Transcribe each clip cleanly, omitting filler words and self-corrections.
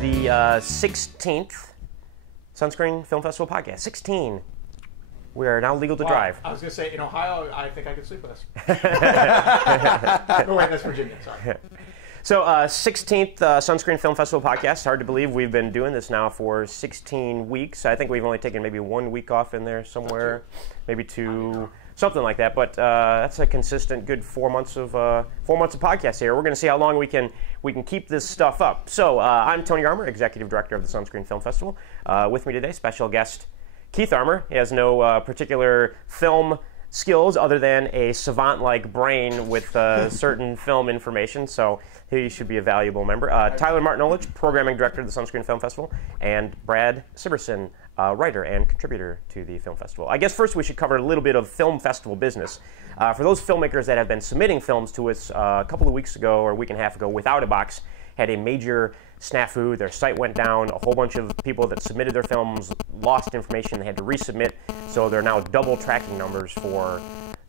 the 16th Sunscreen Film Festival podcast. 16. We are now legal to drive. I was going to say, in Ohio, I think I could sleep with us. No, wait, that's Virginia, sorry. So, 16th Sunscreen Film Festival podcast. Hard to believe we've been doing this now for 16 weeks. I think we've only taken maybe 1 week off in there somewhere, maybe two, something like that. But that's a consistent, good 4 months of podcasts here. We're going to see how long we can keep this stuff up. So, I'm Tony Armour, Executive Director of the Sunscreen Film Festival. With me today, special guest Keith Armour. He has no particular film skills other than a savant-like brain with certain film information, so he should be a valuable member. Tyler Martinolich, Programming Director of the Sunscreen Film Festival, and Brad Siberson, writer and contributor to the film festival. I guess first we should cover a little bit of film festival business. For those filmmakers that have been submitting films to us a couple of weeks ago or a week and a half ago without a box, had a major snafu. Their site went down. A whole bunch of people that submitted their films lost information. They had to resubmit. So they're now double tracking numbers for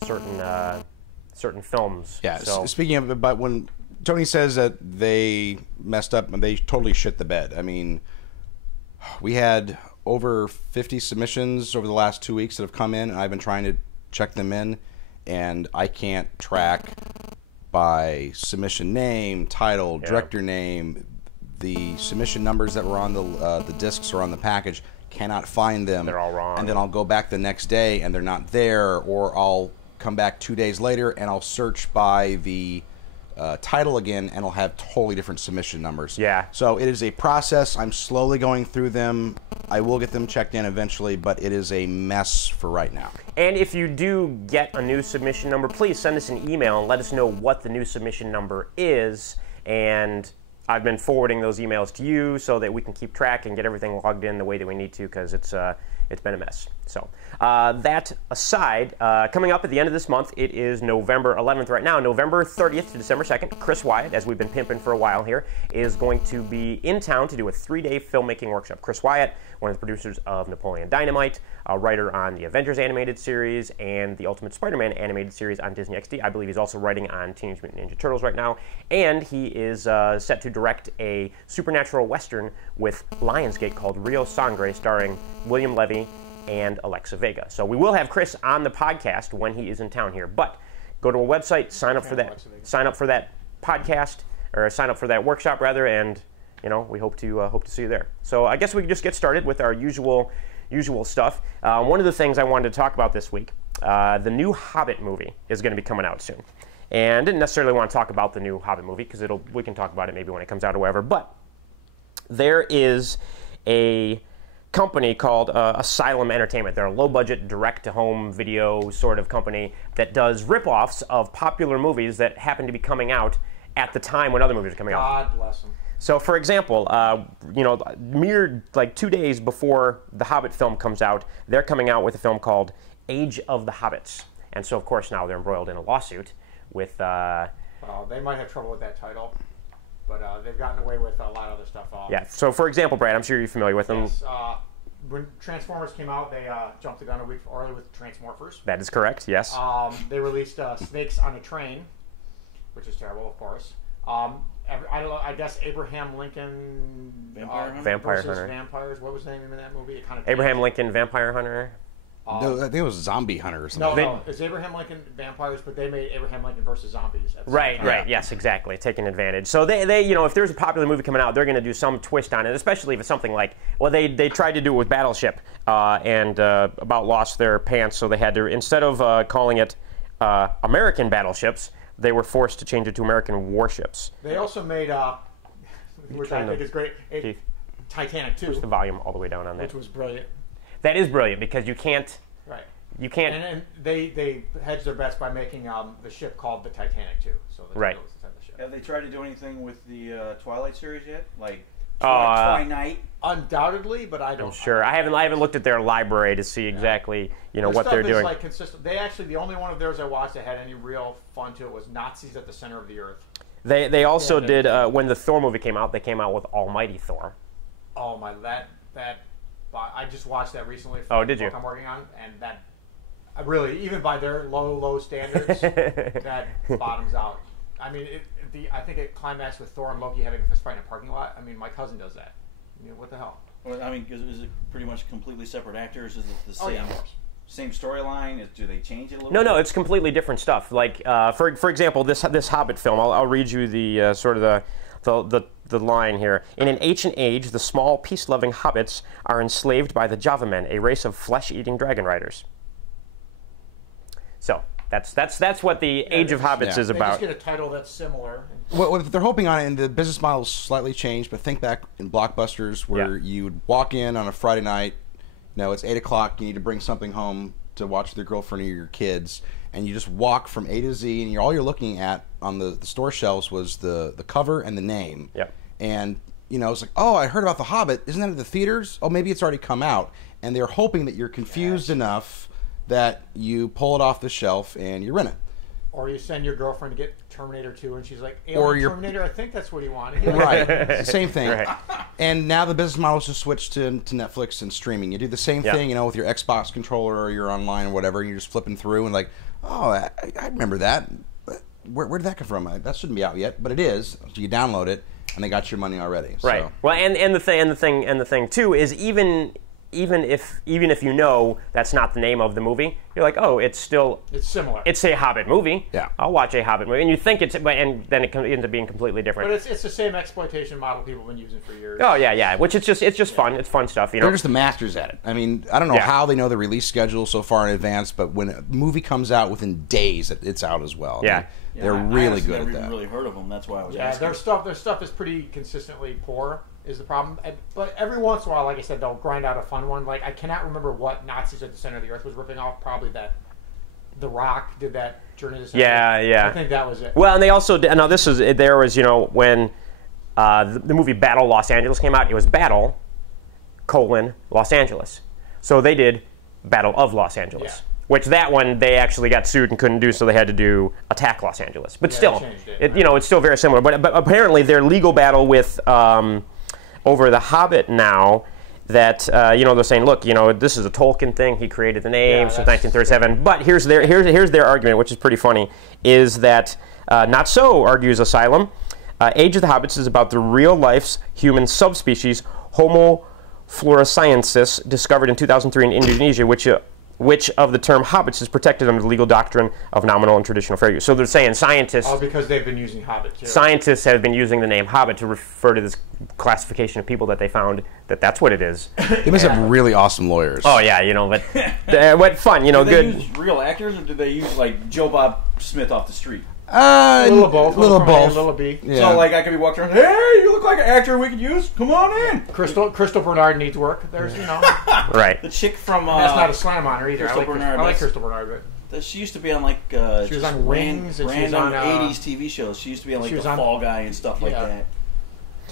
certain films. Yeah. So, speaking of it, but when Tony says that they messed up and they totally shit the bed. I mean, we had over 50 submissions over the last 2 weeks that have come in, and I've been trying to check them in, and I can't track by submission name, title, director name, the submission numbers that were on the discs or on the package. Cannot find them. They're all wrong. And then I'll go back the next day and they're not there, or I'll come back 2 days later and I'll search by the title again and I'll have totally different submission numbers. Yeah. So it is a process. I'm slowly going through them. I will get them checked in eventually, but it is a mess for right now. and if you do get a new submission number, please send us an email and let us know what the new submission number is. And I've been forwarding those emails to you so that we can keep track and get everything logged in the way that we need to, because it's been a mess. So that aside, coming up at the end of this month, it is November 11th right now. November 30th to December 2nd, Chris Wyatt, as we've been pimping for a while here, is going to be in town to do a 3-day filmmaking workshop. Chris Wyatt, one of the producers of Napoleon Dynamite, a writer on the Avengers animated series and the Ultimate Spider-Man animated series on Disney XD. I believe he's also writing on Teenage Mutant Ninja Turtles right now. And he is set to direct a supernatural western with Lionsgate called Rio Sangre, starring William Levy and Alexa Vega. So we will have Chris on the podcast when he is in town here. But go to our website, sign up for that podcast, or sign up for that workshop rather, and we hope to see you there. So I guess we can just get started with our usual stuff. One of the things I wanted to talk about this week, the new Hobbit movie is going to be coming out soon. And I didn't necessarily want to talk about the new Hobbit movie because we can talk about it maybe when it comes out or whatever. But there is a company called Asylum Entertainment. They're a low-budget, direct-to-home video sort of company that does rip-offs of popular movies that happen to be coming out at the time when other movies are coming out. God bless them. So, for example, mere 2 days before the Hobbit film comes out, they're coming out with a film called Age of the Hobbits. And so, of course, now they're embroiled in a lawsuit with... Well, they might have trouble with that title, but they've gotten away with a lot of other stuff. Yeah, so for example, Brad, I'm sure you're familiar with them. Yes, when Transformers came out, they jumped the gun a week early with Transmorphers. That is correct, yes. They released Snakes on a Train, which is terrible, of course. I guess Abraham Lincoln Vampire versus Hunter. Vampires. What was the name of that movie? It kind of Abraham Lincoln Vampire Hunter. No, I think it was Zombie Hunter or something. No, it's Abraham Lincoln Vampires, but they made Abraham Lincoln versus Zombies. Right, yes, exactly, taking advantage. So they if there's a popular movie coming out, they're going to do some twist on it, especially if it's something like, well, they tried to do it with Battleship and about lost their pants, so they had to, instead of calling it American Battleships, they were forced to change it to American Warships. They also made, which I think is great, Titanic 2. Push the volume all the way down on that. Which was brilliant. That is brilliant because you can't. Right. You can't. And they hedged their bets by making the ship called the Titanic too. So right. The ship. Have they tried to do anything with the Twilight series yet? Like Twilight? Undoubtedly, but I don't. I'm sure. I haven't looked at their library to see exactly what they're doing. Like consistent. They actually, the only one of theirs I watched that had any real fun to it was Nazis at the Center of the Earth. They also did when the Thor movie came out. They came out with Almighty Thor. Oh my, that I just watched that recently. Oh, did you? I'm working on, and that really, even by their low standards, that bottoms out. I mean, I think it climaxed with Thor and Loki having a fist fight in a parking lot. I mean, my cousin does that. I mean, what the hell? Well, I mean, is it pretty much completely separate actors? Is it the same? Oh yeah, of course. Same storyline? Do they change it a little? No, bit? no, it's completely different stuff. Like, for example, this Hobbit film. I'll read you the sort of the line here. In an ancient age, the small, peace-loving hobbits are enslaved by the Javamen, a race of flesh-eating dragon riders. So that's what the Age of Hobbits is They about. just get a title that's similar. Well, they're hoping on it, and the business model's slightly changed, but think back in Blockbusters where you'd walk in on a Friday night, it's 8 o'clock, you need to bring something home to watch with your girlfriend or your kids, and you just walk from A to Z, and all you're looking at on the store shelves was the cover and the name. Yep. And, it's like, oh, I heard about The Hobbit. Isn't that at the theaters? Oh, maybe it's already come out. And they're hoping that you're confused enough that you pull it off the shelf and you rent it. Or you send your girlfriend to get Terminator 2, and she's like, Alien Terminator, I think that's what he wanted. Right. Same thing. Right. And now the business model's just switched to Netflix and streaming. You do the same thing, with your Xbox controller or your online or whatever, and you're just flipping through and like, oh, I remember that. Where did that come from? That shouldn't be out yet, but it is. So you download it, and they got your money already. Right. So. Well, and the thing too is even if you know that's not the name of the movie, you're like, oh, it's similar. It's a Hobbit movie. Yeah. I'll watch a Hobbit movie, and you think and then it ends up being completely different. But it's the same exploitation model people have been using for years. Oh yeah. Which it's just fun. It's fun stuff. They're just the masters at it. I mean, I don't know how they know the release schedule so far in advance, but when a movie comes out within days, it's out as well. Yeah. They're really good at I've that. never really heard of them. That's why I was Yeah, asking. their stuff is pretty consistently poor. Is the problem. But every once in a while, like I said, they'll grind out a fun one. Like, I cannot remember what Nazis at the Center of the Earth was ripping off. Probably that The Rock did that Journey to the Center. Yeah. I think that was it. Well, and they also did, there was when the movie Battle Los Angeles came out, it was Battle, Los Angeles. So they did Battle of Los Angeles. Yeah. Which that one they actually got sued and couldn't do, so they had to do Attack Los Angeles. But still, it's still very similar. But apparently their legal battle with over The Hobbit now, that they're saying, look, this is a Tolkien thing. He created the name since 1937. True. But here's their argument, which is pretty funny, is that not so, argues Asylum. Age of the Hobbits is about the real life's human subspecies Homo floresiensis, discovered in 2003 in Indonesia, which of the term hobbits is protected under the legal doctrine of nominal and traditional fair use. So they're saying scientists... Oh, because they've been using hobbit, too. Scientists have been using the name hobbit to refer to this classification of people that they found that's what it is. They must have really awesome lawyers. Oh, yeah, but what fun, Did good... they use real actors, or did they use, like, Joe Bob Smith off the street? A little of both. Little both. A little B. Yeah. So, like, I could be walking around, hey, you look like an actor we could use. Come on in. Crystal Bernard needs work. There's, Right. The chick from... that's not a slam on her either. Crystal Bernard. I like Crystal Bernard, but... She used to be on, like... she was on Wings, and she was random on... 80s TV shows. She used to be on, like, The on Fall Guy and stuff like that.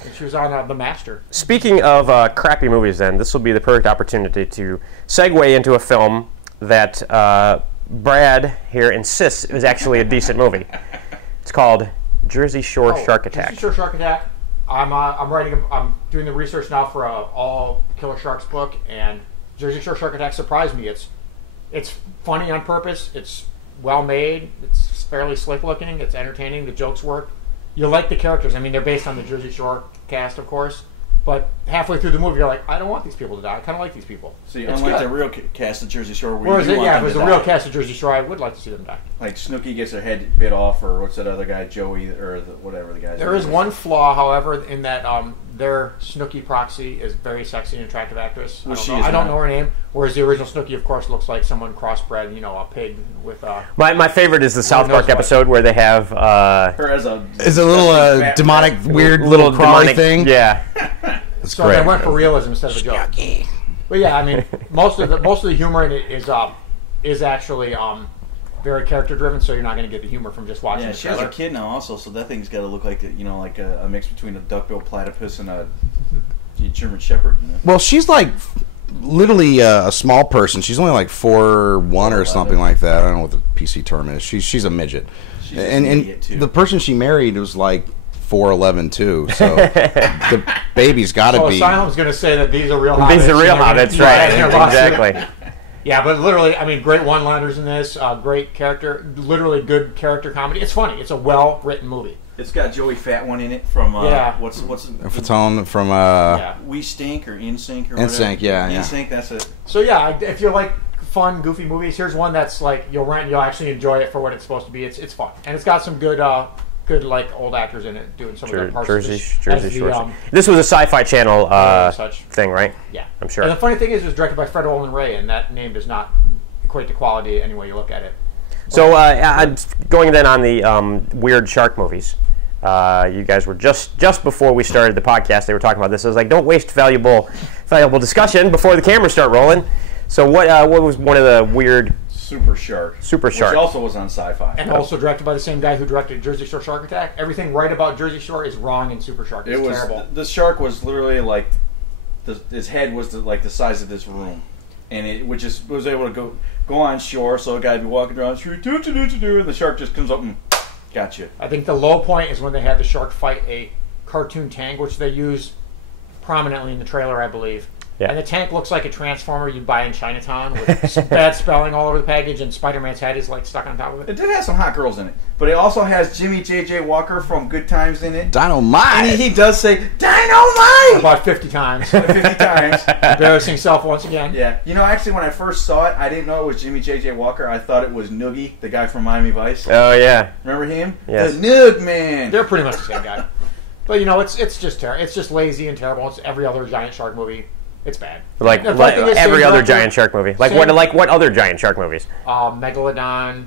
And she was on The Master. Speaking of crappy movies, then, this will be the perfect opportunity to segue into a film that Brad here insists is actually a decent movie. It's called Jersey Shore Shark Attack. Jersey Shore Shark Attack. I'm doing the research now for all Killer Sharks book, and Jersey Shore Shark Attack surprised me. It's funny on purpose. It's well made. It's fairly slick looking. It's entertaining. The jokes work. You like the characters. I mean, they're based on the Jersey Shore cast, of course. But halfway through the movie, you're like, I don't want these people to die. I kind of like these people. See, unlike the real cast of Jersey Shore, if it was the real cast of Jersey Shore, I would like to see them die. Like Snooki gets her head bit off, or what's that other guy, Joey, or whatever the guy's name. There is one flaw, however, in that their Snooki proxy is very sexy and attractive actress. I don't know her name. Whereas the original Snooki, of course, looks like someone crossbred, a pig with. My favorite is the South Park episode where they have her as a little demonic, weird little crawly thing. Yeah. So they went for realism instead of a joke. But yeah, I mean, most of the humor in it is actually very character driven. So you're not going to get the humor from just watching. Yeah, the she has trailer. a kid now also, so that thing's got to look like like a mix between a duck-billed platypus and a German Shepherd. Well, she's like literally a small person. She's only like 4'1" or something like that. I don't know what the PC term is. She's a midget. She's an idiot too. The person she married was like 4'11" too. So the baby's got to be. Asylum's going to say that these are real hobbits. These are real hobbits, right? Exactly. Yeah, but literally, I mean, great one-liners in this. Great character, literally good character comedy. It's funny. It's a well-written movie. It's got Joey Fat One in it from what's Fatone from We Stink or In Sync or NSYNC, yeah. In Sync, that's it. So yeah, if you like fun, goofy movies, here's one that's like you'll rent and you'll actually enjoy it for what it's supposed to be. It's fun, and it's got some good like old actors in it doing some of their parts. Jersey Shore. This was a Sci-Fi Channel thing, right? Yeah, I'm sure. And the funny thing is, it was directed by Fred Olen Ray, and that name does not equate to quality any way you look at it. So going then on the weird shark movies. You guys were just before we started the podcast. They were talking about this. I was like, don't waste valuable discussion before the cameras start rolling. So what was one of the weird Super Shark, which also was on Sci-Fi, and also directed by the same guy who directed Jersey Shore Shark Attack. Everything right about Jersey Shore is wrong in Super Shark. It's terrible. The shark was literally like his head was like the size of this room, and it was able to go on shore. So a guy would be walking around the street, and the shark just comes up and got you. I think the low point is when they had the shark fight a cartoon tank, which they use prominently in the trailer, I believe. Yeah. And the tank looks like a transformer you'd buy in Chinatown with bad spelling all over the package, and Spider-Man's head is like stuck on top of it. It did have some hot girls in it, but it also has Jimmy J.J. Walker from Good Times in it. Dynamite! And he does say, Dynamite! About 50 times. 50 times. Embarrassing himself once again. Yeah. You know, actually, when I first saw it, I didn't know it was Jimmy J.J. Walker. I thought it was Noogie, the guy from Miami Vice. Oh, yeah. Remember him? Yes. The Noog Man. They're pretty much the same guy. But, you know, it's just terrible. It's just lazy and terrible. It's every other giant shark movie. It's bad. Like every other giant shark movie. Like what other giant shark movies? Megalodon,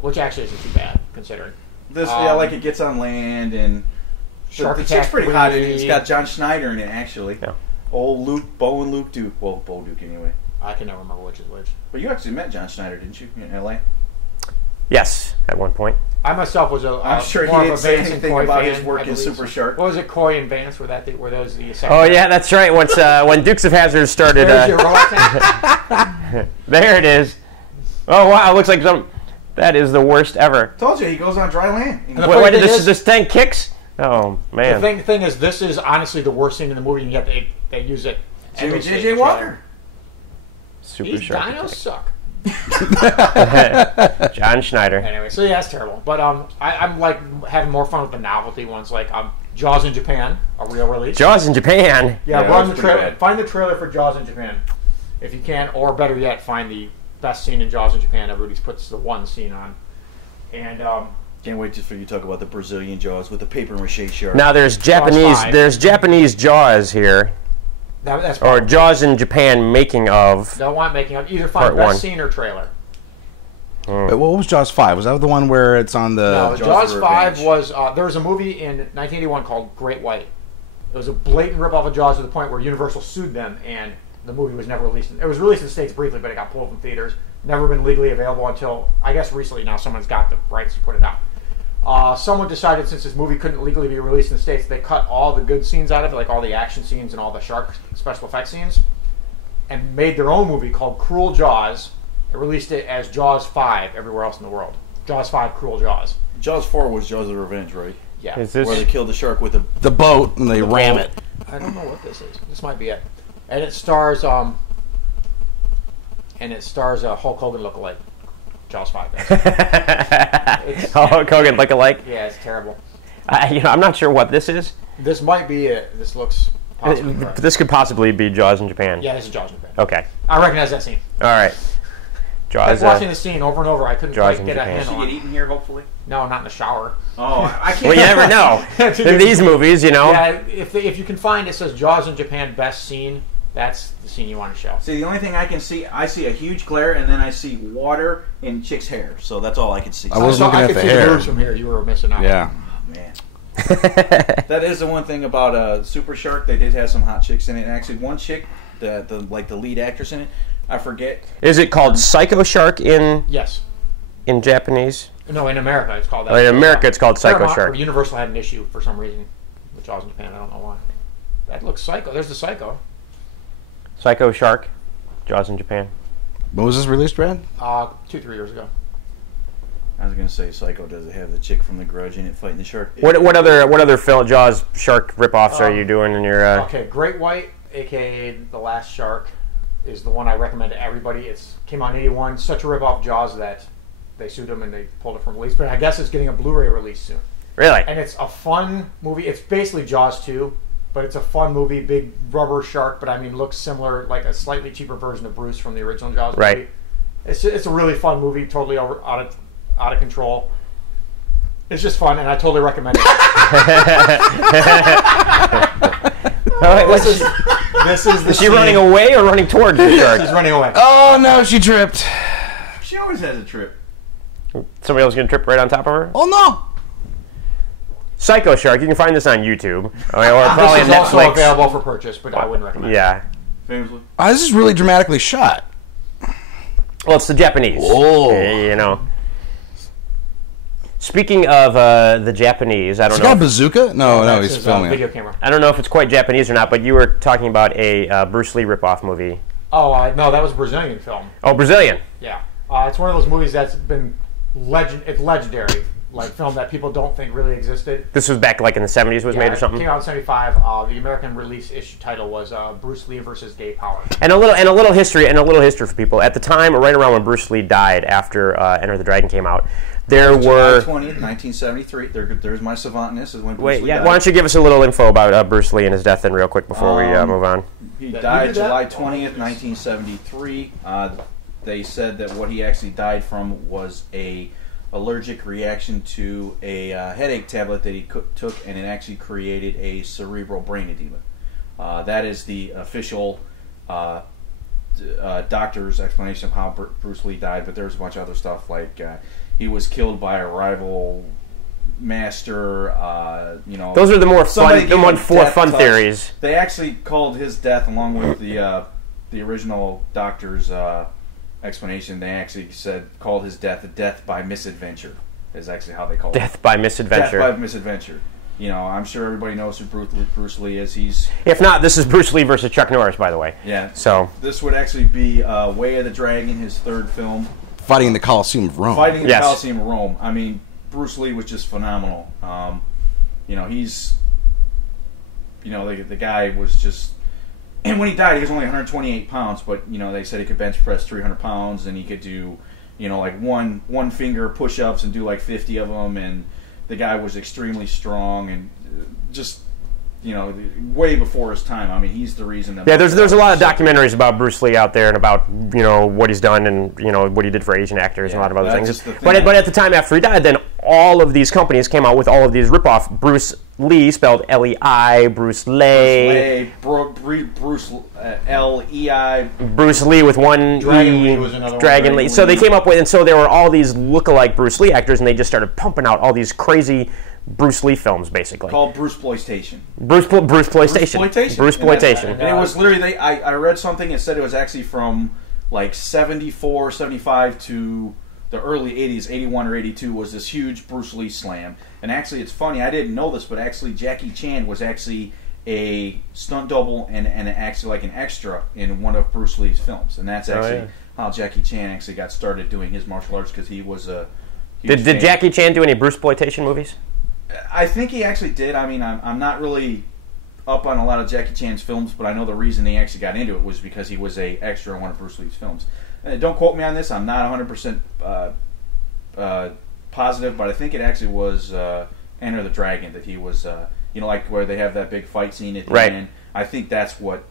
which actually isn't too bad considering. This like it gets on land and Shark the Attack chick's pretty hot in it. 3. It's got John Schneider in it actually. Yeah. Old Bo and Luke Duke. Well, Bo Duke anyway. I can never remember which is which. But you actually met John Schneider, didn't you, in L.A.? Yes, at one point. I myself was I'm sure he more didn't of a say Vance and anything Coy about fan, his work I in believe. Super Shark. What was it, Coy and Vance? Were those the second? Oh yeah, that's right. Once when Dukes of Hazzard started, There's your roll tank. there it is. Oh wow, it looks like that is the worst ever. Told you, he goes on dry land. Why did this tank kicks? Oh man. The thing is, this is honestly the worst scene in the movie, and yet they use it. Jimmy J.J. Walker. Super These Shark. dinos suck. John Schneider. Anyway, so yeah, it's terrible. But I'm like having more fun with the novelty ones, like Jaws in Japan, a real release. Jaws in Japan. Yeah, that run was the pretty trailer. bad. Find the trailer for Jaws in Japan, if you can, or better yet, find the best scene in Jaws in Japan. Everybody puts the one scene on, and Can't wait for you to talk about the Brazilian Jaws with the paper mache shark. Now there's Japanese Jaws here, that's or Jaws in Japan making of. Don't want making up. Either Part find best one. scene or trailer. Wait, what was Jaws 5? Was that the one where it's on the... No, Jaws for 5 Revenge. was there was a movie in 1981 called Great White. It was a blatant ripoff of Jaws to the point where Universal sued them, and the movie was never released. It was released in the States briefly, but it got pulled from theaters. Never been legally available until, I guess, recently. Now someone's got the rights to put it out. Someone decided since this movie couldn't legally be released in the States, they cut all the good scenes out of it, like all the action scenes and all the shark special effects scenes, and made their own movie called Cruel Jaws. They released it as Jaws 5 everywhere else in the world. Jaws 5, Cruel Jaws. Jaws 4 was Jaws of Revenge, right? Yeah. Is this? Where they killed the shark with The boat, and they ram it. I don't know what this is. This might be it. And it stars Hulk Hogan lookalike. Jaws 5 does. Hulk Hogan look-alike. Yeah, it's terrible. I'm not sure what this is. This might be it. This looks possibly correct. This could possibly be Jaws in Japan. Yeah, this is Jaws in Japan. Okay. I recognize that scene. All right. I Jaws. was watching the scene over and over. I couldn't Jaws quite in get a Japan. handle Did on you it. get eaten here, hopefully? No, not in the shower. Oh, I can't. Well, you never know. In these movies, you know. Yeah, if you can find it says Jaws in Japan best scene, that's the scene you want to show. See, the only thing I can see, I see a huge glare, and then I see water in chick's hair. So that's all I can see. I was So looking I at could the see hair. the boobs from here. You were missing out. Yeah. Oh, man. That is the one thing about Super Shark. They did have some hot chicks in it. And actually, one chick, the lead actress in it, I forget. Is it called Psycho Shark in Yes. Japanese? No, in America it's called that. Oh, in America, it's called Psycho Paramount, Shark. or Universal had an issue for some reason with Jaws in Japan. I don't know why. That looks psycho. There's the psycho. Psycho Shark, Jaws in Japan. When was this released, Brad? 2-3 years ago. I was gonna say Psycho. Does it have the chick from The Grudge in it fighting the shark? What other film Jaws shark ripoffs are you doing in your? Okay, Great White, aka The Last Shark, is the one I recommend to everybody. It's came out in '81. Such a ripoff of Jaws that they sued them and they pulled it from release. But I guess it's getting a Blu-ray release soon. Really? And it's a fun movie. It's basically Jaws 2, but it's a fun movie. Big rubber shark, but I mean, looks similar, like a slightly cheaper version of Bruce from the original Jaws movie. Right. It's a really fun movie, totally out of control. It's just fun, and I totally recommend it. All right, This is the is she running away or running towards the shark? She's running away. Oh no, she tripped. She always has a trip. Somebody else going to trip right on top of her? Oh no. Psycho Shark, you can find this on YouTube. Or This probably is on also Netflix. available for purchase, but I wouldn't recommend it. Yeah. Famously. This is really dramatically shot. Well, it's the Japanese. Oh. You know. Speaking of the Japanese, I don't He's know. got a bazooka? No, That's he's his, filming video it. camera. I don't know if it's quite Japanese or not, but you were talking about a Bruce Lee ripoff movie. Oh, no, that was a Brazilian film. Oh, Brazilian. Yeah. It's one of those movies that's been it's legendary, like film that people don't think really existed. This was back like in the 70s was made or It something? came out in 75. The American release issue title was Bruce Lee versus Gay Power. And a little history for people. At the time, right around when Bruce Lee died, after Enter the Dragon came out, there were. July 20th, 1973. There's my savantness. Is when Bruce Wait, Lee yeah. died. Why don't you give us a little info about Bruce Lee and his death, then, real quick before we move on? He You died did that? July 20th, 1973. They said that what he actually died from was a allergic reaction to a headache tablet that he took, and it actually created a cerebral brain edema. That is the official doctor's explanation of how Bruce Lee died, but there's a bunch of other stuff, like he was killed by a rival master, Those are the more somebody fun, gave him death fun touch. theories. They actually called his death, along with the original doctor's explanation. They actually called his death by misadventure. Is actually how they called it. Death by misadventure. Death by misadventure. I'm sure everybody knows who Bruce Lee is. He's If not, this is Bruce Lee versus Chuck Norris, by the way. yeah. So This would actually be Way of the Dragon, his third film. Fighting in the Colosseum of Rome. Fighting in Yes. the Colosseum of Rome. I mean, Bruce Lee was just phenomenal. He's, the guy was just, and when he died, he was only 128 pounds, but, they said he could bench press 300 pounds, and he could do, like one finger push-ups and do like 50 of them, and the guy was extremely strong and just, way before his time. I mean, he's the reason that... yeah, there's a lot of documentaries about Bruce Lee out there and about what he's done and what he did for Asian actors and a lot of other that's things. just the thing. But at the time after he died, then all of these companies came out with all of these ripoff. Bruce Lee spelled L-E-I, Bruce Lei, Bruce L-E-I. Bruce Lee with one Dragon E, Lee was another one. Dragon Lee. Dragon So they Lee. came up with, and so there were all these look-alike Bruce Lee actors, and they just started pumping out all these crazy Bruce Lee films, basically. Called Bruce Ploytation. Bruce Ploytation. Exploitation. Bruce Ploytation. And it was literally, I read something and said it was actually from like 74, 75 to the early 80s, 81 or 82 was this huge Bruce Lee slam. And actually, it's funny, I didn't know this, but actually Jackie Chan was actually a stunt double and actually like an extra in one of Bruce Lee's films. And that's actually how Jackie Chan actually got started doing his martial arts, because he was a huge Did fan. Jackie Chan do any Bruce Ploytation movies? I think he actually did. I mean, I'm not really up on a lot of Jackie Chan's films, but I know the reason he actually got into it was because he was a extra in one of Bruce Lee's films. Don't quote me on this. I'm not 100% positive, but I think it actually was Enter the Dragon that he was, like where they have that big fight scene at the end. I think that's what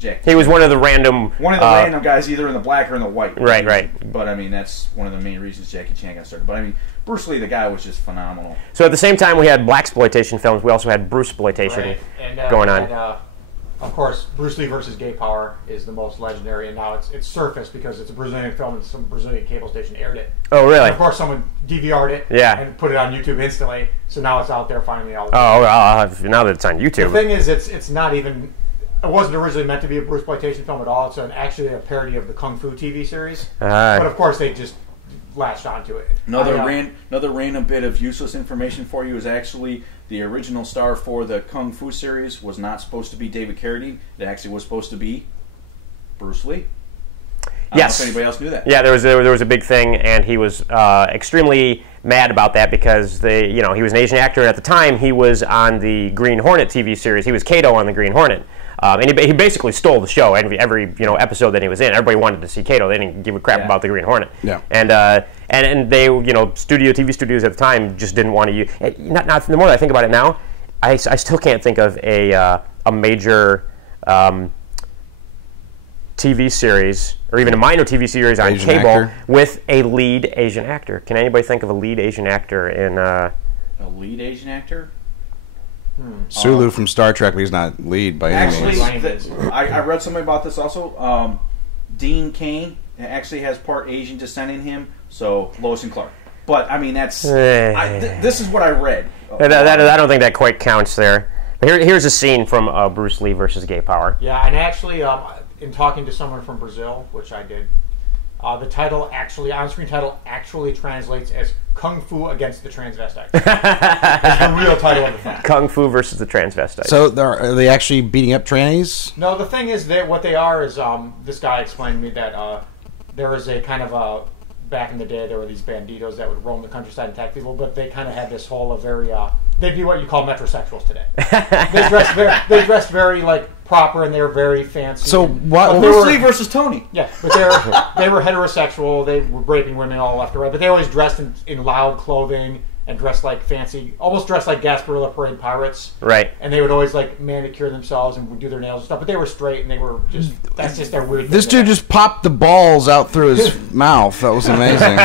Jackie. He was one of the random random guys, either in the black or in the white. Right. But I mean, that's one of the main reasons Jackie Chan got started. But I mean, Bruce Lee, the guy, was just phenomenal. So at the same time we had blaxploitation films, we also had Bruceploitation Right. And, going on. And, of course, Bruce Lee versus Gay Power is the most legendary, and now it's surfaced because it's a Brazilian film and some Brazilian cable station aired it. Oh, really? And of course, someone DVR'd it and put it on YouTube instantly, so now it's out there finally. All now that it's on YouTube. The thing is, it's not even... It wasn't originally meant to be a Bruceploitation film at all. It's actually a parody of the Kung Fu TV series. But of course, they just latched onto it. Another random bit of useless information for you is actually the original star for the Kung Fu series was not supposed to be David Carradine. It actually was supposed to be Bruce Lee. I don't know if anybody else knew that. Yeah, there was a big thing, and he was extremely mad about that because he was an Asian actor, and at the time he was on the Green Hornet TV series. He was Kato on the Green Hornet. And he basically stole the show. Every episode that he was in, everybody wanted to see Kato. They didn't give a crap about the Green Hornet. Yeah. And they, TV studios at the time just didn't want to use. Not the more that I think about it now, I still can't think of a major TV series or even a minor TV series on Asian cable actor. with a lead Asian actor. Can anybody think of a lead Asian actor in? A lead Asian actor? Sulu from Star Trek, but he's not lead by any Actually, means. I read something about this also. Dean Cain actually has part Asian descent in him, so Lois and Clark. But I mean, that's this is what I read. I don't think that quite counts there. But here's a scene from Bruce Lee versus Gay Power. Yeah, and actually, in talking to someone from Brazil, which I did, the title actually, on-screen title, actually translates as Kung Fu Against the Transvestite. It's the real title of the film. Kung Fu versus the Transvestite. So are they actually beating up trannies? No, the thing is that what they are is, this guy explained to me that there is a kind of a, back in the day, there were these banditos that would roam the countryside and attack people, but they kind of had this whole very, they'd be what you call metrosexuals today. They dressed very like proper, and they were very fancy. So what? Bruce Lee versus Tony. Yeah, but they were heterosexual. They were raping women all left and right. But they always dressed in loud clothing and dressed like fancy, almost dressed like Gasparilla Parade pirates. Right. And they would always like manicure themselves and would do their nails and stuff. But they were straight, and they were just, that's just their weird This thing. dude just popped the balls out through his mouth. That was amazing.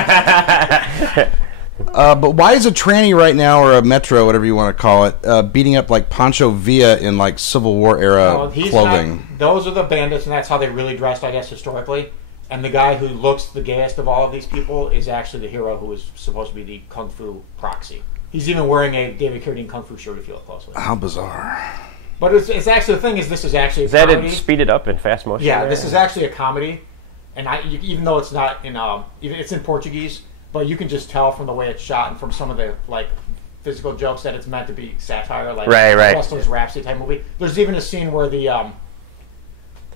But why is a tranny right now, or a metro, whatever you want to call it, beating up like Pancho Villa in like Civil War era clothing? Those are the bandits, and that's how they really dressed, I guess, historically. And the guy who looks the gayest of all of these people is actually the hero who is supposed to be the Kung Fu proxy. He's even wearing a David Carradine Kung Fu shirt if you look closely. How bizarre. But it's actually, the thing is, this is actually a Is that comedy. it speeded up in fast motion? Yeah, there? this is actually a comedy. And even though it's not in, it's in Portuguese, but you can just tell from the way it's shot and from some of the like physical jokes that it's meant to be satire, like right. Wrestler's Rhapsody type movie. There's even a scene where the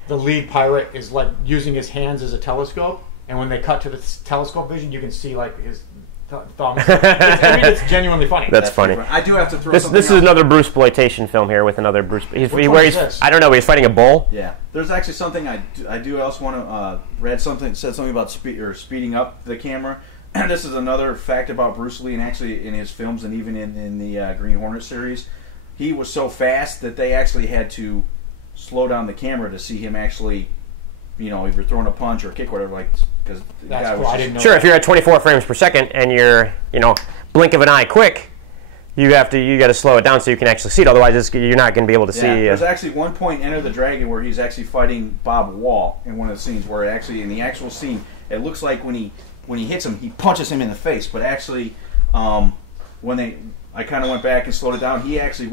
lead pirate is like using his hands as a telescope, and when they cut to the telescope vision, you can see like his thumb. It's genuinely funny. That's funny. I do have to throw This something is out. another Bruce exploitation film here with another Bruce. Which one is this? I don't know. He's fighting a bull. Yeah, there's actually something I do also want to read something, said something about speeding up the camera. And this is another fact about Bruce Lee, and actually in his films and even in the Green Hornet series, he was so fast that they actually had to slow down the camera to see him actually, either throwing a punch or a kick or whatever, like, because the That's guy cool. was I didn't know. Sure, if you're at 24 frames per second and you're, blink of an eye quick, you got to slow it down so you can actually see it. Otherwise, you're not going to be able to see. There's actually one point in Enter the Dragon where he's actually fighting Bob Wall in one of the scenes where actually in the actual scene it looks like when he hits him, he punches him in the face. But actually, I kind of went back and slowed it down. He actually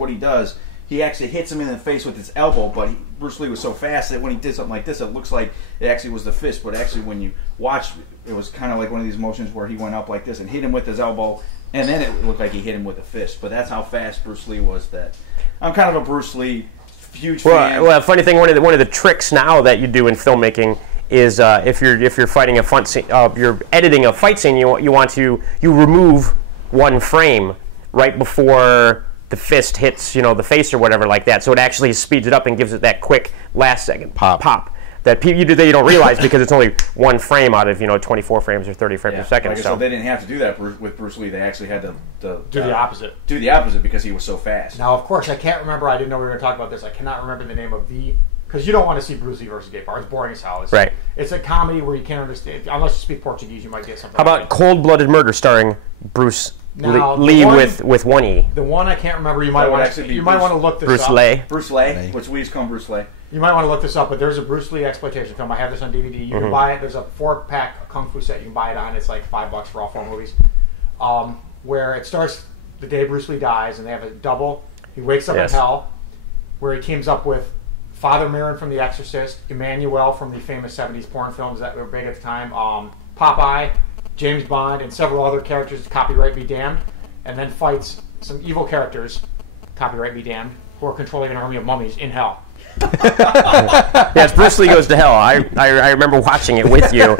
hits him in the face with his elbow. But Bruce Lee was so fast that when he did something like this, it looks like it actually was the fist. But actually, when you watch, it was kind of like one of these motions where he went up like this and hit him with his elbow, and then it looked like he hit him with a fist. But that's how fast Bruce Lee was. That I'm kind of a Bruce Lee huge fan. Well, funny thing, one of the tricks now that you do in filmmaking is if you're fighting a fight scene, you're editing a fight scene, you remove one frame right before the fist hits the face or whatever like that, so it actually speeds it up and gives it that quick last second pop that you don't realize because it's only one frame out of 24 frames or 30 frames per second. So they didn't have to do that with Bruce Lee. They actually had to do the opposite. Do the opposite because he was so fast. Now, of course, I can't remember. I didn't know we were going to talk about this. I cannot remember the name of because you don't want to see Bruce Lee versus Gay Power. It's boring as hell. It's a comedy where you can't understand. Unless you speak Portuguese, you might get something. How about Cold-Blooded Murder starring Bruce Lee with one E? The one I can't remember. You might want to look this up. Bruce Lee, which we just call Bruce Lee. You might want to look this up, but there's a Bruce Lee exploitation film. I have this on DVD. You can buy it. There's a 4-pack Kung Fu set you can buy it on. It's like $5 for all 4 movies. Where it starts the day Bruce Lee dies, and they have a double. He wakes up in hell, where he teams up with Father Merrin from The Exorcist, Emmanuel from the famous 70s porn films that were big at the time, Popeye, James Bond, and several other characters, copyright be damned, and then fights some evil characters, copyright be damned, who are controlling an army of mummies in hell. Yes, Bruce Lee Goes to Hell. I remember watching it with you.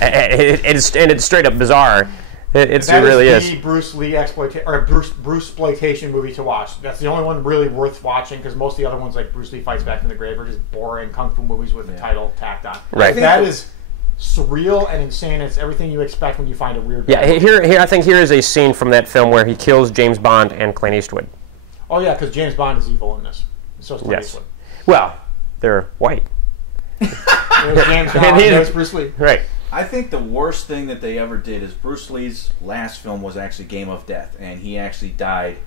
It's straight up bizarre. It That really is is. the Bruce Lee Bruce-sploitation movie to watch. That's the only one really worth watching because most of the other ones, like Bruce Lee Fights Back from the Grave, are just boring kung fu movies with the title tacked on. Right. That is surreal and insane. It's everything you expect when you find a weird. Yeah, here I think here is a scene from that film where he kills James Bond and Clint Eastwood. Oh yeah, because James Bond is evil in this. And so is Clint Eastwood. Well, they're white. There's James Bond. There's Bruce Lee. Right. I think the worst thing that they ever did is Bruce Lee's last film was actually Game of Death, and he actually died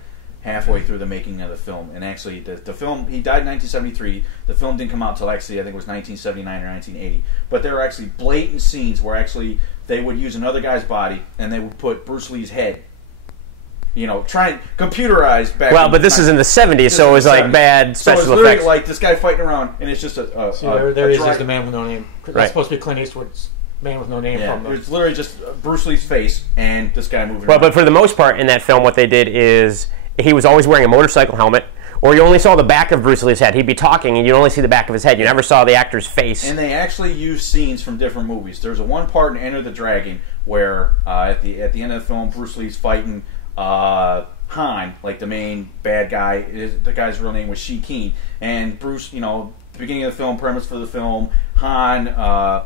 halfway through the making of the film. And actually, the film, he died in 1973. The film didn't come out until actually, I think it was 1979 or 1980. But there were actually blatant scenes where actually they would use another guy's body, and they would put Bruce Lee's head, trying computerized back. Well, but this is in the 70s, so it was like 70s. bad So it's special literally effects. like this guy fighting around, and it's just There he is, as the man with no name. That's Right. supposed to be Clint Eastwood's man with no name Yeah, from the. it's literally just Bruce Lee's face and this guy moving Well, around. but for the most part in that film, what they did is he was always wearing a motorcycle helmet, or you only saw the back of Bruce Lee's head. He'd be talking, and you'd only see the back of his head. You never saw the actor's face. And they actually used scenes from different movies. There's a one part in Enter the Dragon where at the end of the film, Bruce Lee's fighting Han, like the main bad guy. The guy's real name was Shi Keen. And Bruce, the beginning of the film, premise for the film, Han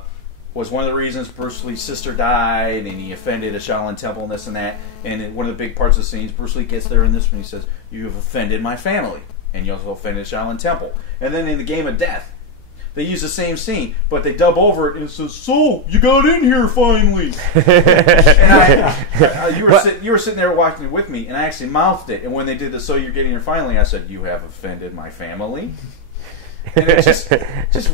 was one of the reasons Bruce Lee's sister died, and he offended a Shaolin temple and this and that. And one of the big parts of the scenes, Bruce Lee gets there in this one, he says, "You have offended my family, and you also offended the Shaolin temple." And then in the Game of Death, they use the same scene, but they dub over it, and it says, "So, you got in here finally." And you were sitting there watching it with me, and I actually mouthed it. And when they did the "So you're getting here finally," I said, "You have offended my family." And it's just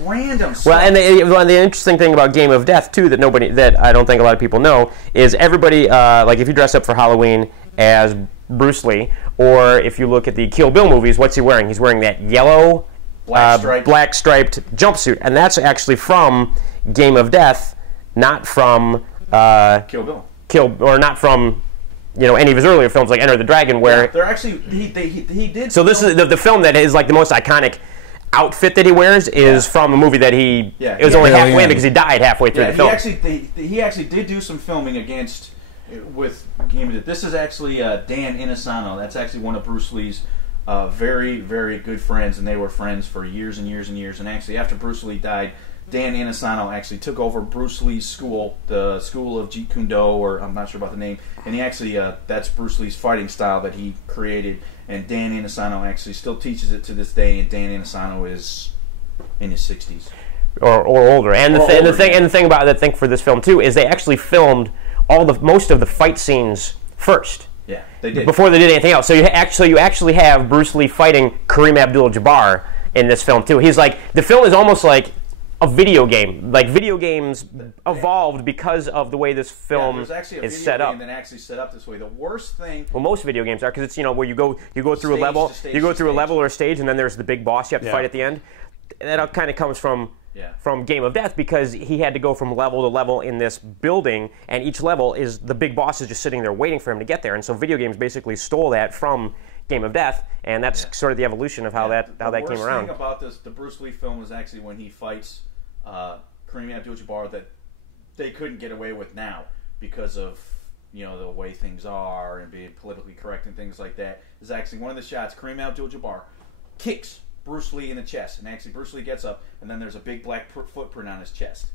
random stuff. Well, and the interesting thing about Game of Death too that I don't think a lot of people know is everybody like if you dress up for Halloween as Bruce Lee, or if you look at the Kill Bill movies, what's he wearing? He's wearing that yellow black striped jumpsuit, and that's actually from Game of Death, not from Kill Bill. Not from any of his earlier films like Enter the Dragon, where they're actually he did. So this is the film that is like the most iconic outfit that he wears is from a movie that it was only halfway because he died halfway through the film. He actually did do some filming with Game of Death. This is actually Dan Inosanto. That's actually one of Bruce Lee's very, very good friends, and they were friends for years and years and years. And actually, after Bruce Lee died, Dan Inosanto actually took over Bruce Lee's school, the School of Jeet Kune Do, or I'm not sure about the name. And he actually, that's Bruce Lee's fighting style that he created. And Dan Inosanto actually still teaches it to this day. And Dan Inosanto is in his 60s or older. And the thing about that thing for this film too is they actually filmed most of the fight scenes first. Yeah, they did before they did anything else. So you actually have Bruce Lee fighting Kareem Abdul-Jabbar in this film too. He's like the film is almost like a video game. Like video games evolved because of the way this film is set up. There's actually a video game that actually set up this way. The worst thing. Well, most video games are because it's where you go through a level, a level or a stage, and then there's the big boss you have to fight at the end. That kind of comes from Game of Death because he had to go from level to level in this building, and each level is the big boss is just sitting there waiting for him to get there. And so video games basically stole that from Game of Death, and that's sort of the evolution of how that came around. The worst thing about the Bruce Lee film is actually when he fights Kareem Abdul-Jabbar that they couldn't get away with now because of the way things are and being politically correct and things like that. Is actually one of the shots Kareem Abdul-Jabbar kicks Bruce Lee in the chest, and actually Bruce Lee gets up, and then there's a big black footprint on his chest.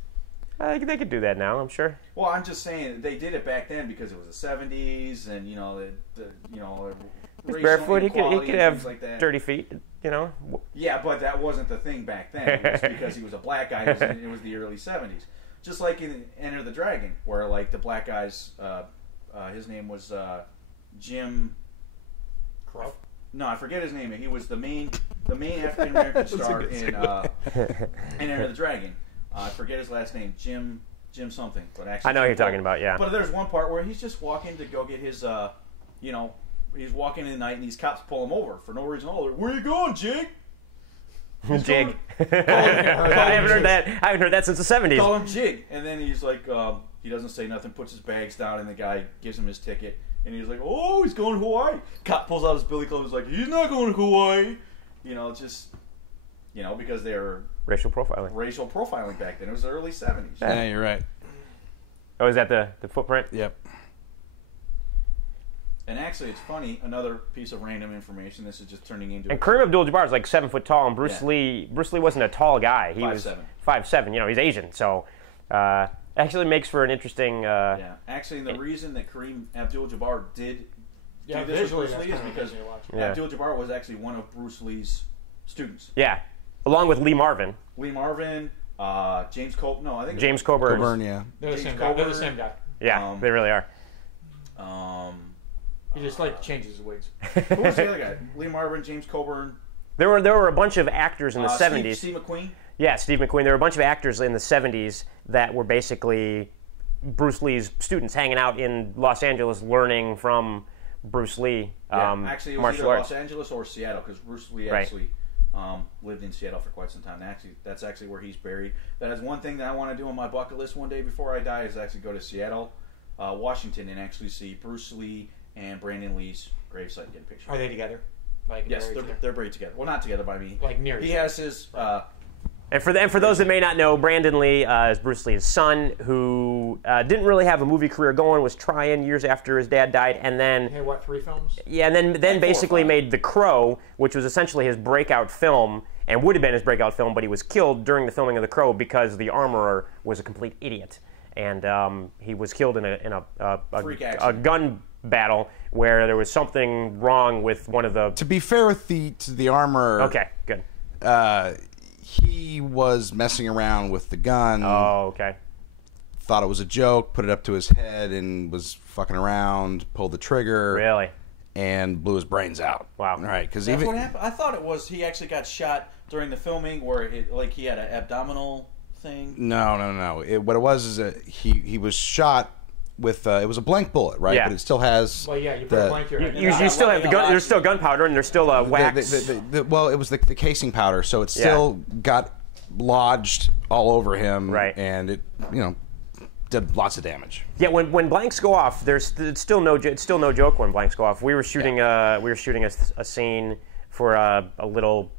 They could do that now, I'm sure. Well, I'm just saying they did it back then because it was the 70s, and He's barefoot. He could have like that. dirty feet. Yeah, but that wasn't the thing back then. It was because he was a black guy. It was the early 70s. Just like in Enter the Dragon, where like the black guy's his name was Jim Crow. No, I forget his name. He was the main African American star in Enter the Dragon. I forget his last name, Jim something. But actually, I know who you're talking about. Yeah. But there's one part where he's just walking to go get his, he's walking in the night and these cops pull him over for no reason at all. Where you going, Jig? Jig. I haven't heard that since the 70s. Call him Jig, and then he's like, he doesn't say nothing, puts his bags down, and the guy gives him his ticket. And he's like, "Oh, he's going to Hawaii." Cop pulls out his billy club. He's like, "He's not going to Hawaii." Because they were racial profiling. Racial profiling back then. It was the early 70s. Yeah, you're right. Oh, is that the footprint? Yep. And actually, it's funny. Another piece of random information. This is just turning into. And Kareem Abdul-Jabbar is like 7 foot tall, and Bruce Yeah. Lee wasn't a tall guy. He 5'7". was 5'7". You know, he's Asian, so actually makes for an interesting. Yeah, actually, the reason that Kareem Abdul-Jabbar did do this visually with Bruce Lee is because Yeah. Abdul-Jabbar was actually one of Bruce Lee's students. Yeah, along with Lee Marvin. Lee Marvin, James Coburn. No, I think James Coburn. Coburn, yeah. They're the James same guy. They're the Coburn. same guy. Yeah, they really are. He just like changes his wigs. Who was the other guy? Lee Marvin, James Coburn. There were a bunch of actors in the 70s. Steve McQueen. Yeah, Steve McQueen. There were a bunch of actors in the 70s that were basically Bruce Lee's students hanging out in Los Angeles learning from Bruce Lee. Actually, it was martial either arts. Los Angeles or Seattle because Bruce Lee Right. actually lived in Seattle for quite some time. That's actually where he's buried. That is one thing that I want to do on my bucket list one day before I die is actually go to Seattle, Washington, and actually see Bruce Lee and Brandon Lee's gravesite and get a picture. Are they together? Like Yes, they're buried together. Well, not together by me. Like near He each other. has his. And for those that may not know, Brandon Lee is Bruce Lee's son, who didn't really have a movie career going, was trying years after his dad died, and then Hey, what, 3 films? yeah, and then Like 4 or basically 5. made The Crow, which was essentially his breakout film, and would have been his breakout film, but he was killed during the filming of The Crow because the armorer was a complete idiot, and he was killed in Freak a accident. gun battle where there was something wrong with one of the. To be fair with the armor, Okay, good. He was messing around with the gun. Oh, okay. Thought it was a joke, put it up to his head, and was fucking around. Pulled the trigger, Really? and blew his brains out. Wow. Right? Because That's even what happened. I thought it was he actually got shot during the filming where he had an abdominal thing. no. What it was is that he was shot with it was a blank bullet, right? Yeah. But it still has. Well, yeah, you put a blank here. You still have the gun. There's still gunpowder, and there's still wax. Well, it was the casing powder, so it still got lodged all over him, Right. And it did lots of damage. Yeah, when blanks go off, it's still no joke when blanks go off. We were shooting a scene for a little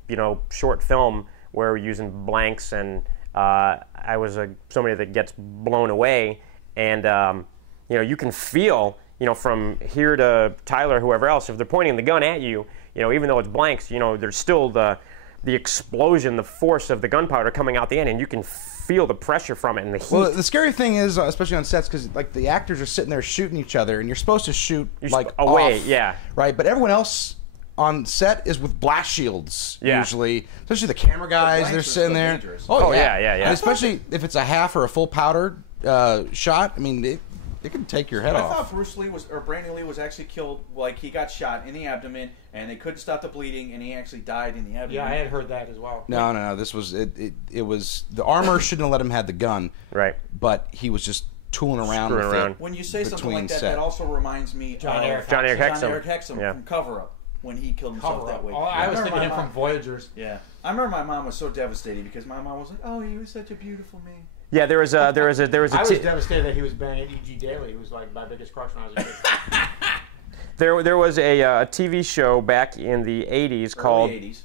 short film where we're using blanks, and I was somebody that gets blown away, and you can feel from here to Tyler, whoever else, if they're pointing the gun at you, even though it's blanks, there's still the explosion, the force of the gunpowder coming out the end, and you can feel the pressure from it and the heat. Well, the scary thing is, especially on sets, because like the actors are sitting there shooting each other, and you're supposed to shoot away, off, yeah. right? But everyone else on set is with blast shields, Yeah. usually. Especially the camera guys, blanks they're are sitting so there. dangerous. Oh, yeah. And especially if it's a half or a full powder shot. I mean, it can take your head I off. thought Brandon Lee was actually killed. Like he got shot in the abdomen, and they couldn't stop the bleeding, and he actually died in the abdomen. Yeah, I had heard that as well. No. This was it was the armor shouldn't have let him have the gun, Right. But he was just tooling around Screwing with around. it. When you say something between like that, set. that also reminds me John of Eric John Eric John Hexum. Eric Hexum Yeah. from Cover Up when he killed himself Cover that up. way. Oh, I was remember thinking him my from mom- Voyagers. Yeah, I remember my mom was so devastated because my mom was like, "Oh, he was such a beautiful man." Yeah, there was a I was devastated that he was banging E.G. Daly, who was like my biggest crush when I was a kid. there was a TV show back in the 80s called 80s.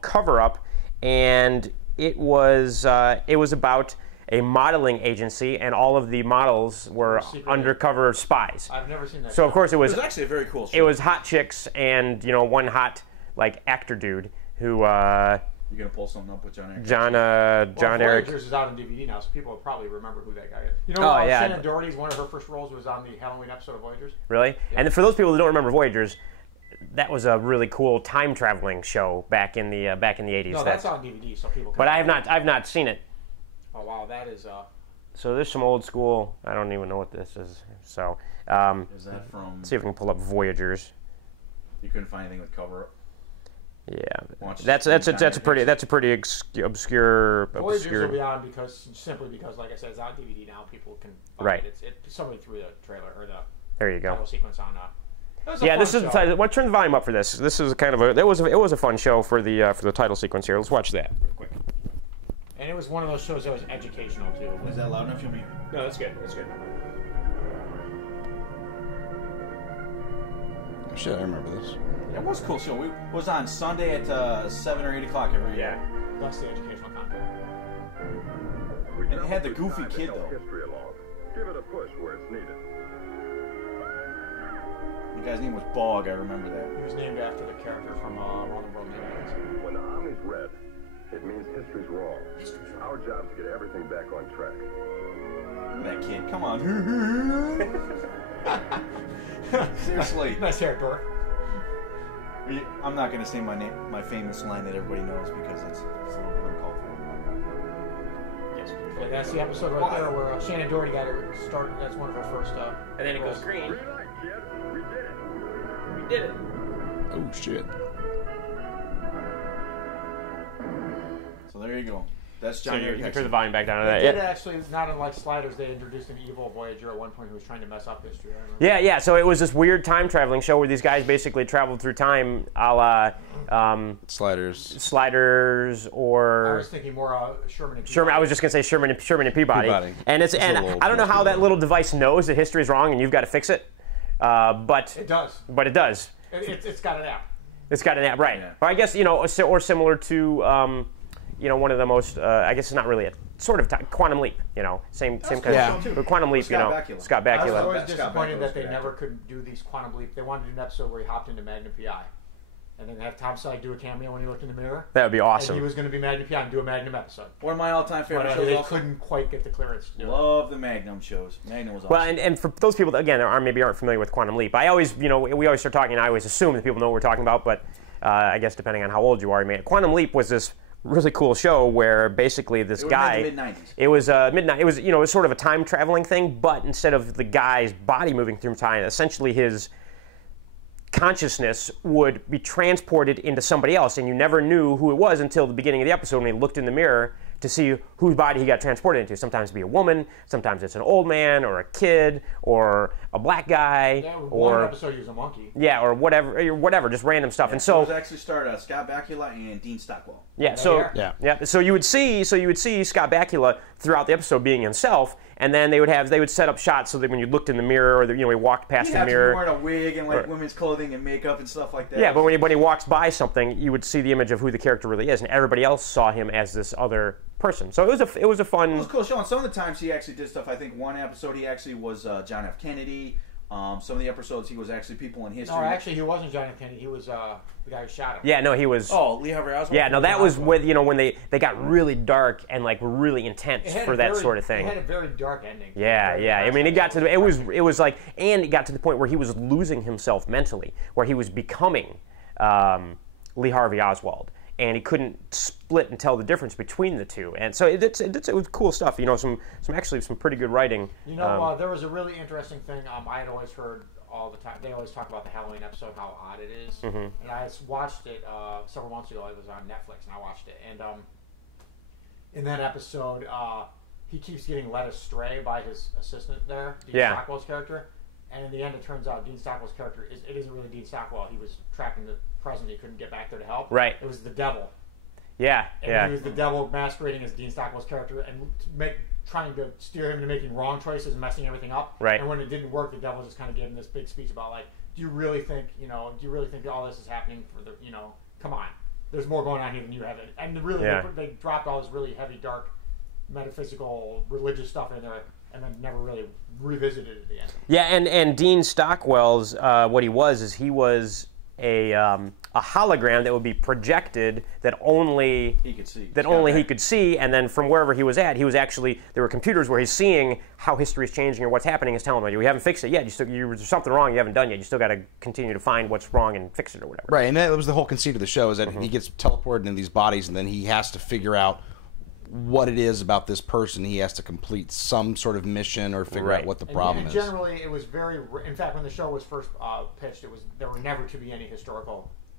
Cover Up, and it was about a modeling agency, and all of the models were Secret. undercover spies. I've never seen that. So of course it It was was actually a very cool show. it was hot chicks and one hot actor dude who You're gonna pull something up with John Eric. John Eric. Voyagers is out on DVD now, so people will probably remember who that guy is. Oh, yeah. Shannon Doherty's one of her first roles was on the Halloween episode of Voyagers. Really? And for those people who don't remember Voyagers, that was a really cool time traveling show back in the 80s. No, that's on DVD, so people. Can But I've not seen it. Oh wow, that is. So there's some old school. I don't even know what this is. So Is that from? let's see if we can pull up Voyagers. You couldn't find anything with Cover Up. Yeah, Watch that's John a Eric pretty Hexum. obscure. Voyagers will be on simply because, like I said, it's on DVD now. People can find Right. it. Somebody threw the trailer or the There you go. title sequence on. Yeah, this is the title. Well, turn the volume up for this. This is kind of it was a fun show for the title sequence here. Let's watch that real quick. And it was one of those shows that was educational too. Is that loud enough? You mean? No, that's good. That's good. Shit, I remember this. It was a cool show. It was on Sunday at 7 or 8 o'clock every year. Yeah. That's the educational content. And it had the goofy kid though. History along. Give it a push where it's needed. The guy's name was Bog. I remember that. He was named after the character from Around the World in 8 Minutes. When the Army's red, it means history's wrong. Our job is to get everything back on track. That kid, come on. Seriously. Nice hair, Bert. I'm not going to say my famous line that everybody knows because it's a little bit uncalled for. Yes. But that's the episode right there where Shannon Doherty got her started. That's one of her first. And then it goes green. Green light, kid. We did it. We did it. Oh shit. So there you go. That's So John you Eric can turn Hexon. the volume back down to They that. did Yeah. actually, not unlike Sliders, they introduced an evil Voyager at one point who was trying to mess up history. I remember. Yeah. So it was this weird time traveling show where these guys basically traveled through time, a la Sliders. Sliders I or was thinking more Sherman and Sherman. I was just gonna say Sherman and Peabody. Peabody. And it's It's a and little I don't know how that Peabody. little device knows that history is wrong and you've got to fix it. But It does. it does. It's got an app. It's got an app, right? Yeah. Or I guess or similar to one of the most. I guess it's not really a sort of Quantum Leap. Same kind Yeah. of. But Quantum Leap, Scott Bakula. Scott I was Bakula. always Scott disappointed Bakula's that they good never actor. could do these Quantum Leap. They wanted to do an episode where he hopped into Magnum PI. And then have Tom Selleck do a cameo when he looked in the mirror. That would be And he awesome. was going to be Magnum PI and do a Magnum episode. One of my all-time But favorite shows they also. couldn't quite get the clearance to do it. Love the Magnum shows. Magnum was awesome. Well, and for those people that again aren't familiar with Quantum Leap, I always we always start talking. And I always assume that people know what we're talking about, but I guess depending on how old you are, Quantum Leap was this really cool show where basically this It was guy. mid- to mid-90s. It was midnight. It was it was sort of a time traveling thing, but instead of the guy's body moving through time, essentially his consciousness would be transported into somebody else, and you never knew who it was until the beginning of the episode when he looked in the mirror to see whose body he got transported into. Sometimes it'd be a woman, sometimes it's an old man or a kid or a black guy Yeah, one or episode he was a monkey. or whatever, just random stuff. And It so was actually starred Scott Bakula and Dean Stockwell. so you would see Scott Bakula throughout the episode being himself, and then they would set up shots so that when you looked in the mirror or he walked past He the had to be mirror. wearing a wig and like women's clothing and makeup and stuff like that. Yeah, but when he walks by something, you would see the image of who the character really is, and everybody else saw him as this other person. So it was a fun. It was a cool show. And some of the times he actually did stuff. I think one episode he actually was John F. Kennedy. Some of the episodes he was actually people in history. No, actually, he wasn't John F. Kennedy. He was the guy who shot him. Yeah, no, he was. Oh, Lee Harvey Oswald. Yeah, no, that was with when they got really dark and like really intense It had for a that very- sort of thing. It had a very dark ending. Yeah. I mean, it got to it was like, and it got to the point where he was losing himself mentally, where he was becoming Lee Harvey Oswald, and he couldn't split and tell the difference between the two. And so it was cool stuff. Some pretty good writing. There was a really interesting thing I had always heard all the time. They always talk about the Halloween episode, how odd it is. Mm-hmm. And I watched it several months ago. It was on Netflix, and I watched it. And in that episode, he keeps getting led astray by his assistant there, Dean Stockwell's character. And in the end, it turns out Dean Stockwell's character isn't really Dean Stockwell. He was trapped in the present. He couldn't get back there to help. Right. It was the devil. Yeah. And he was the devil masquerading as Dean Stockwell's character and trying to steer him into making wrong choices and messing everything up. Right. And when it didn't work, the devil just kind of gave him this big speech about like, do you really think all this is happening for the, come on, there's more going on here than you have. And really, they dropped all this really heavy, dark, metaphysical, religious stuff in there, and then never really revisited it at the end. Yeah, and Dean Stockwell's what he was a hologram that would be projected that only he could see. he could see, and then from wherever he was at, there were computers where he's seeing how history is changing or what's happening. Is telling him, "We haven't fixed it yet. There's something wrong you haven't done yet. You still got to continue to find what's wrong and fix it or whatever." Right, and that was the whole conceit of the show, is that he gets teleported into these bodies, and then he has to figure out what it is about this person. He has to complete some sort of mission or figure out what the problem is. Generally, it was very. In fact, when the show was first pitched, there were never to be any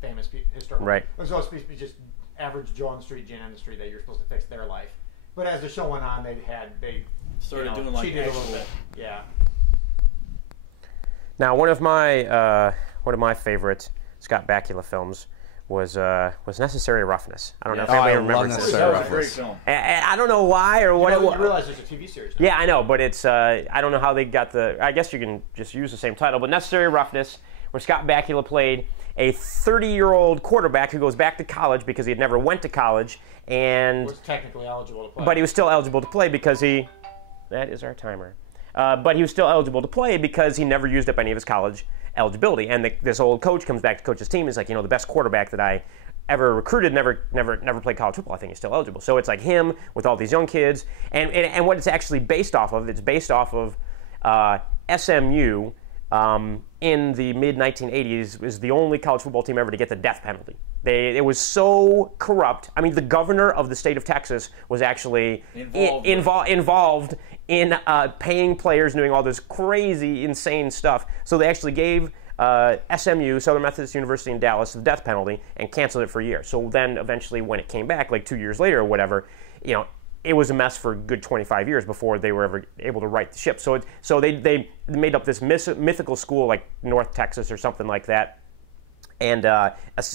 famous historical. Right. It was always supposed to be just average Joe on the street, Jen on the street that you're supposed to fix their life. But as the show went on, they started doing like cheated a action little bit. stuff. Yeah. Now, one of my favorite Scott Bakula films was Necessary Roughness. I don't know if anybody remembers this. Necessary That was a great Roughness. film. And I don't know why or what. You realize it's a TV series now. Yeah, I know, but it's I don't know how they got I guess you can just use the same title, but Necessary Roughness, where Scott Bakula played a 30-year-old quarterback who goes back to college because he had never went to college, and Was technically eligible to play. but he was still eligible to play because that is our timer. But he was still eligible to play because he never used up any of his college, eligibility. And this old coach comes back to coach his team. He's like, the best quarterback that I ever recruited never played college football. I think he's still eligible. So it's like him with all these young kids. And what it's actually based off of, it's based off of SMU in the mid-1980s was the only college football team ever to get the death penalty. It was so corrupt. I mean, the governor of the state of Texas was actually involved in paying players, doing all this crazy, insane stuff. So they actually gave SMU, Southern Methodist University in Dallas, the death penalty and canceled it for a year. So then eventually when it came back, like 2 years later or whatever, it was a mess for a good 25 years before they were ever able to right the ship. So they made up this mythical school like North Texas or something like that, and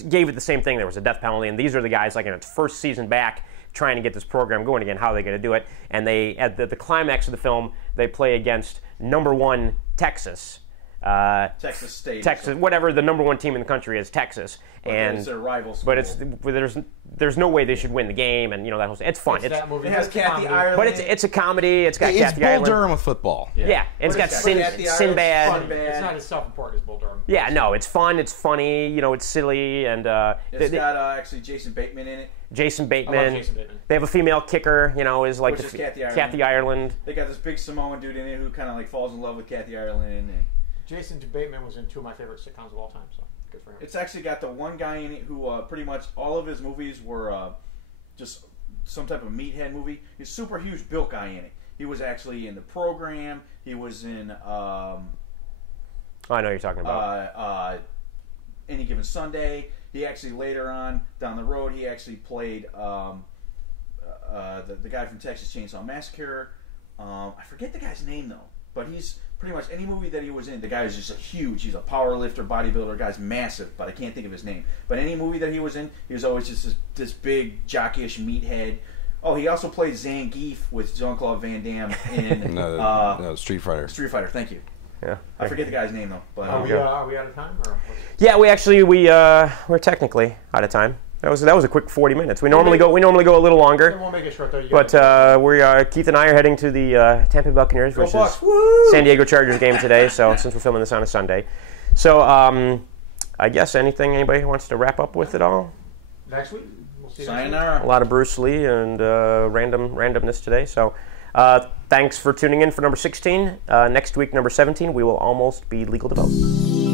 gave it the same thing. There was a death penalty, and these are the guys like in its first season back trying to get this program going again. How are they going to do it? And they at the climax of the film, they play against #1 Texas. Texas State. Texas, whatever the #1 team in the country is, Texas. And it's their rival school. But there's no way they should win the game, and that whole. It's fun. It has Kathy Ireland. But it's a comedy. It's got It's Kathy Bull Ireland. Durham with football. Yeah, and it's got Sinbad. It's not as self-important as Bull Durham. Yeah, no, it's fun. It's funny. It's silly, and it's got actually Jason Bateman in it. Jason Bateman. I love Jason Bateman. They have a female kicker. Is like Which is Kathy Ireland. They got this big Samoan dude in it who kind of like falls in love with Kathy Ireland. And Jason Bateman was in 2 of my favorite sitcoms of all time, so good for him. It's actually got the one guy in it who pretty much all of his movies were just some type of meathead movie. He's a super huge built guy in it. He was actually in The Program. He was in I know what you're talking about. Any Given Sunday. He actually later on down the road he actually played the guy from Texas Chainsaw Massacre. I forget the guy's name though, but he's pretty much any movie that he was in. The guy is just he's a power lifter, bodybuilder. Guy's massive, but I can't think of his name. But any movie that he was in, he was always just this big jockeyish meathead. Oh, he also played Zangief with Jean-Claude Van Damme in no, Street Fighter. Street Fighter. Thank you. Yeah, I forget the guy's name though. But Are we out of time? Or yeah, we're technically out of time. That was a quick 40 minutes. We normally go a little longer. We'll make it short though. But Keith and I are heading to the Tampa Bay Buccaneers versus San Diego Chargers game today. So since we're filming this on a Sunday, so I guess anybody wants to wrap up with it all. Next week. We'll see you Sayonara. A lot of Bruce Lee and randomness today. So thanks for tuning in for number 16. Next week, number 17, we will almost be legal to vote.